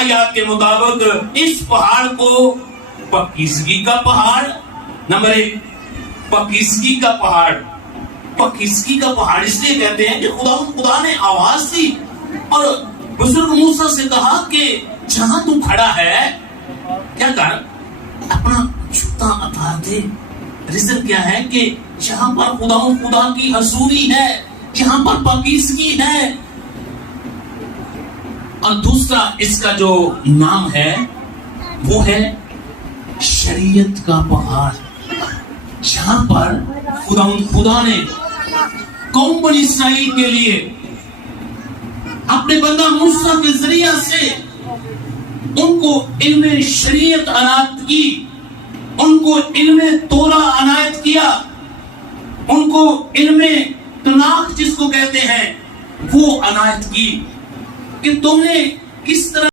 روایات کے مطابق اس پہاڑ کو پاکیزگی کا پہاڑ، نمبر 1 پاکیزگی کا پہاڑ، پاکیزگی کا پہاڑ اس لیے کہتے ہیں کہ خدا نے آواز دی اور بزرگ موسیٰ سے کہا کہ جہاں تو کھڑا ہے کیا کر، اپنا جوتا اتار دے۔ ریزن کیا ہے کہ جہاں پر خدا کی حضوری ہے، جہاں پر پاکیزگی ہے۔ اور دوسرا اس کا جو نام ہے وہ ہے شریعت کا پہاڑ، جہاں پر خدا نے قوم بنی اسرائیل کے لیے اپنے بندہ موسیٰ کے ذریعہ سے ان کو علم شریعت عنایت کی، ان کو علم تورا عنایت کیا، ان کو علم تناخ جس کو کہتے ہیں وہ عنایت کی کہ تم نے کس طرح